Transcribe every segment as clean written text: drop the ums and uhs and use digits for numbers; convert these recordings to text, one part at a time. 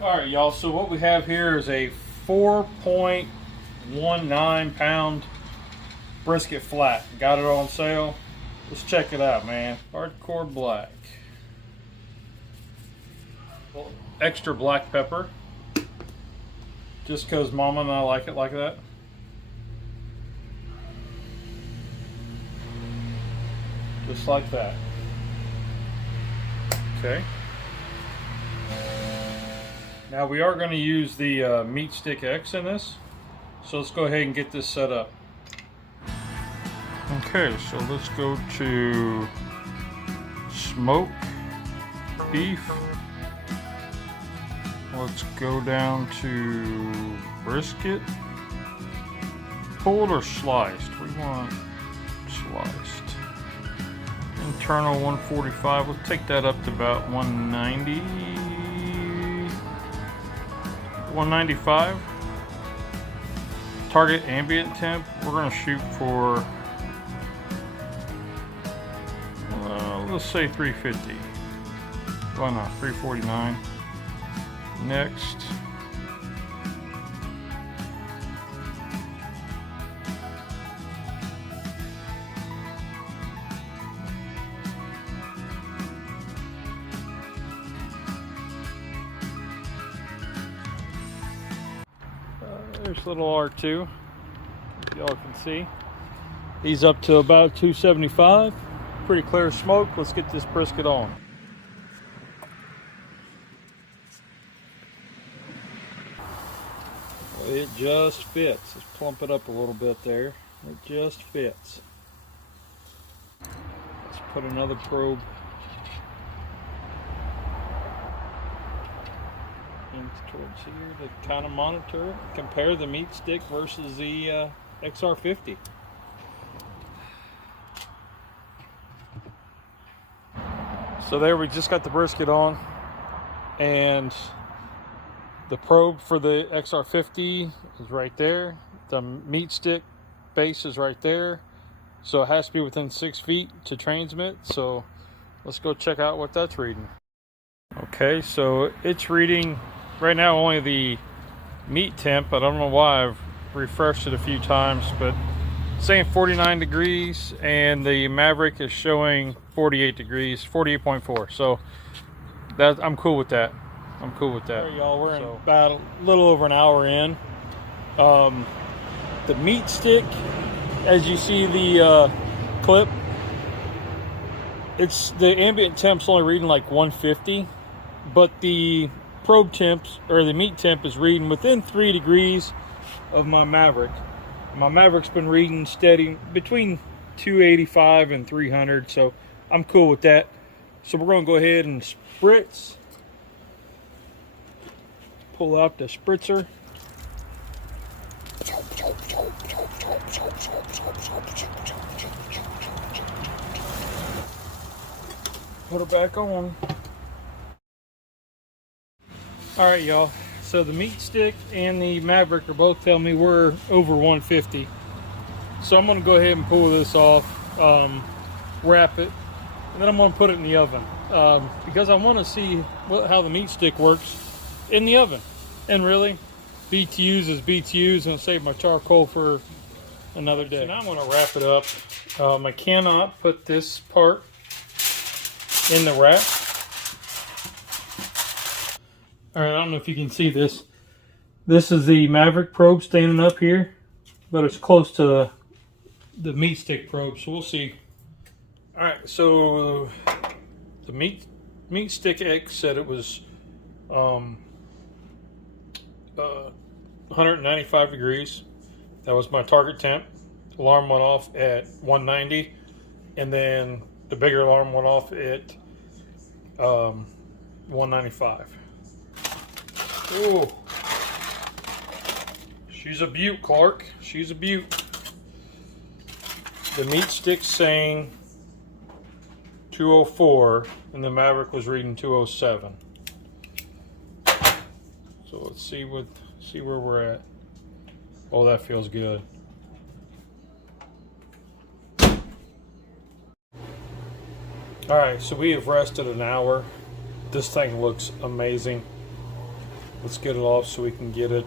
Alright y'all, so what we have here is a 4.19 pound brisket flat. Got it on sale. Let's check it out, man. Hardcore Black. Extra black pepper. Just because Mama and I like it like that. Just like that. Okay. Now we are going to use the MeatStick X in this. So let's go ahead and get this set up. Okay, so let's go to smoke beef. Let's go down to brisket. Pulled or sliced? We want sliced. Internal 145. Let's take that up to about 190. 195. Target ambient temp. We're going to shoot for let's say 350. Why not? 349. Next. There's little R2. Y'all can see. He's up to about 275. Pretty clear smoke. Let's get this brisket on. It just fits. Let's plump it up a little bit there. It just fits. Let's put another probe in towards here to kind of monitor it. Compare the MeatStick versus the XR50. So there, we just got the brisket on, and the probe for the XR50 is right there. The MeatStick base is right there. So it has to be within 6 feet to transmit. So let's go check out what that's reading. Okay, so it's reading right now only the meat temp. I don't know why. I've refreshed it a few times, but it's saying 49 degrees, and the Maverick is showing 48 degrees, 48.4. So that I'm cool with that. I'm cool with that. All right, y'all, we're in about a little over an hour in. The MeatStick, as you see the clip, it's the ambient temp's only reading like 150, but the probe temps, or the meat temp, is reading within 3 degrees of my Maverick. My Maverick's been reading steady between 285 and 300, so I'm cool with that. So we're going to go ahead and spritz. Pull out the spritzer. Put it back on. Alright y'all, so the MeatStick and the Maverick are both telling me we're over 150. So I'm going to go ahead and pull this off, wrap it, and then I'm going to put it in the oven. Because I want to see how the MeatStick works in the oven. And really, BTUs is BTUs, and save my charcoal for another day. So now I'm going to wrap it up. I cannot put this part in the wrap. Alright, I don't know if you can see this. This is the Maverick probe standing up here, but it's close to the MeatStick probe, so we'll see. Alright, so the MeatStick X said it was 195 degrees. That was my target temp. Alarm went off at 190, and then the bigger alarm went off at 195. Ooh, she's a beaut, Clark. She's a beaut. The MeatStick's saying 204, and the Maverick was reading 207. So let's see where we're at. Oh, that feels good. All right, so we have rested an hour. This thing looks amazing. Let's get it off so we can get it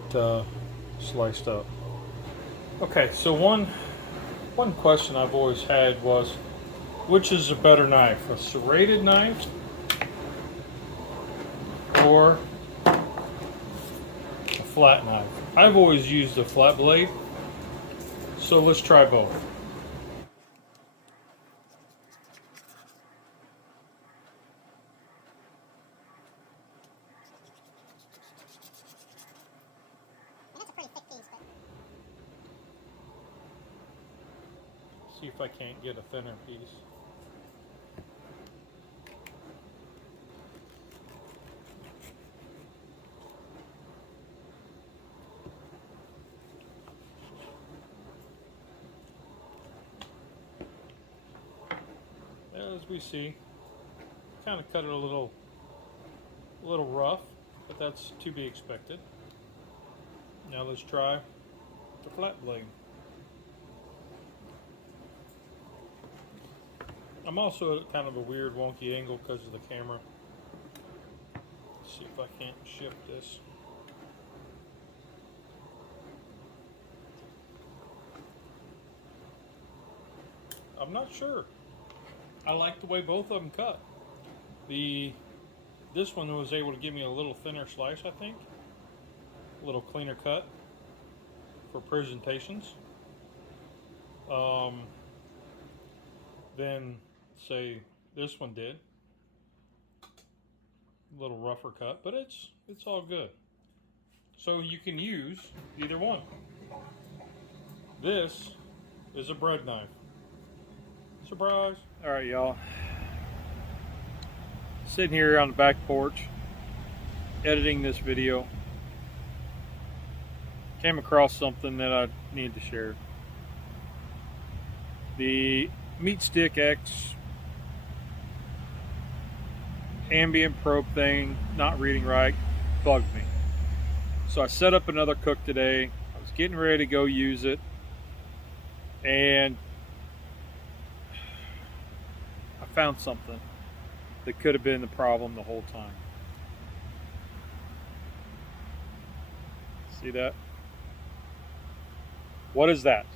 sliced up. Okay, so one question I've always had was, which is a better knife, a serrated knife or a flat knife? I've always used a flat blade, so let's try both. See if I can't get a thinner piece. As we see, kind of cut it a little rough, but that's to be expected. Now let's try the flat blade. I'm also at kind of a weird wonky angle because of the camera. Let's see if I can't shift this. I'm not sure. I like the way both of them cut. This one was able to give me a little thinner slice, I think. A little cleaner cut for presentations. Than say this one did. A little rougher cut, but it's all good. So you can use either one. This is a bread knife. Surprise. All right, y'all. Sitting here on the back porch, editing this video. Came across something that I need to share. The MeatStick X ambient probe thing, not reading right, bugged me. So I set up another cook today. I was getting ready to go use it, and I found something that could have been the problem the whole time. See that? What is that?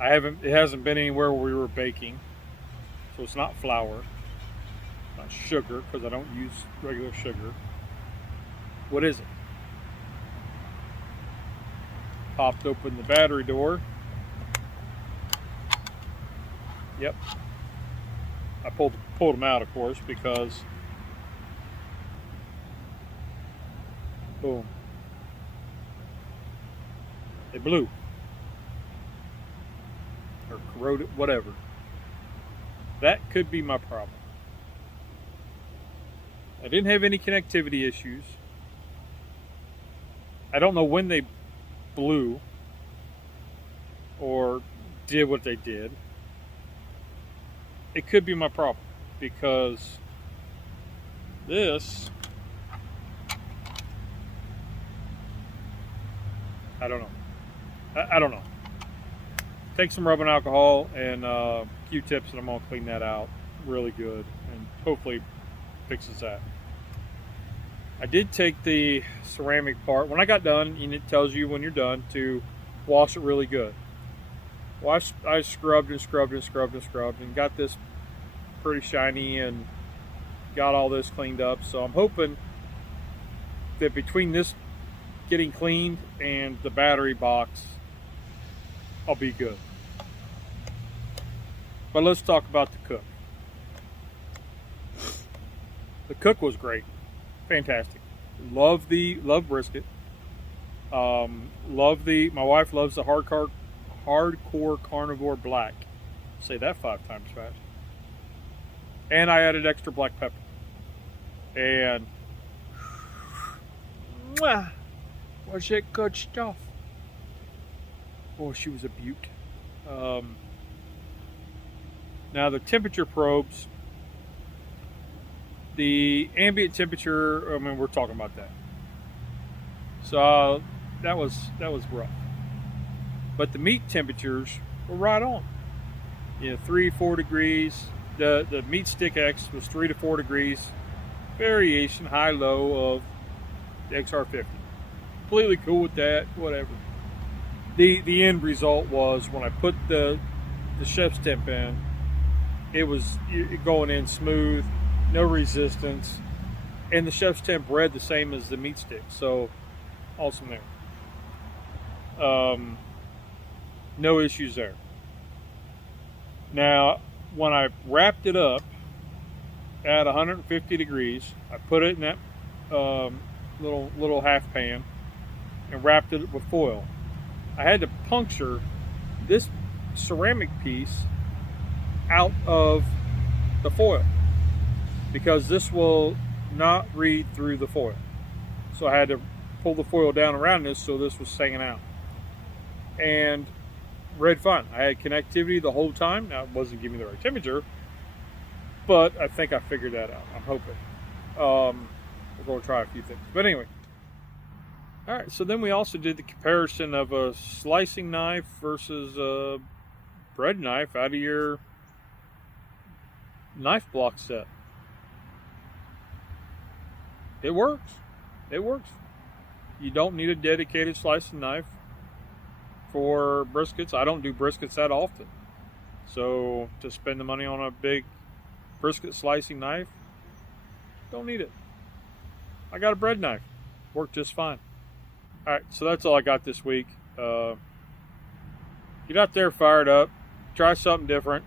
It hasn't been anywhere where we were baking, so it's not flour, not sugar, because I don't use regular sugar. What is it? Popped open the battery door. Yep. I pulled them out, of course, because boom, they blew or corroded, whatever. That could be my problem. I didn't have any connectivity issues. I don't know when they blew or did what they did. It could be my problem because this, I don't know. I don't know. Take some rubbing alcohol and Q-tips, and I'm gonna clean that out really good, and hopefully fixes that. I did take the ceramic part. When I got done, and it tells you when you're done to wash it really good. Well, I scrubbed and scrubbed and scrubbed and scrubbed and got this pretty shiny and got all this cleaned up. So I'm hoping that between this getting cleaned and the battery box, I'll be good. But let's talk about the cook. The cook was great. Fantastic. Love brisket. My wife loves the Hardcore Carnivore Black. Say that 5 times fast. And I added extra black pepper. And was it good stuff? Oh, she was a beaut. Now the temperature probes, the ambient temperature, I mean, we're talking about that. So that was rough. But the meat temperatures were right on. 3-4 degrees. The MeatStick X was 3 to 4 degrees variation, high-low of the XR50. Completely cool with that, whatever. The end result was when I put the chef's temp in, it was going in smooth, no resistance, and the chef's temp read the same as the MeatStick, so awesome there. No issues there. Now, when I wrapped it up at 150 degrees, I put it in that little half pan and wrapped it with foil. I had to puncture this ceramic piece out of the foil because this will not read through the foil. So I had to pull the foil down around this so this was hanging out. And read fine. I had connectivity the whole time. Now, it wasn't giving me the right temperature, but I think I figured that out. I'm hoping. We're going to try a few things. But anyway. All right, so then we also did the comparison of a slicing knife versus a bread knife out of your knife block set. It works. It works. You don't need a dedicated slicing knife for briskets. I don't do briskets that often. So to spend the money on a big brisket slicing knife, don't need it. I got a bread knife. Worked just fine. All right, so that's all I got this week. Get out there fired up. Try something different.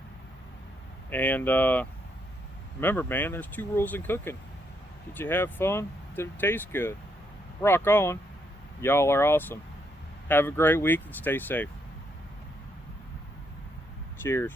And remember, man, there's 2 rules in cooking. Did you have fun? Did it taste good? Rock on. Y'all are awesome. Have a great week and stay safe. Cheers.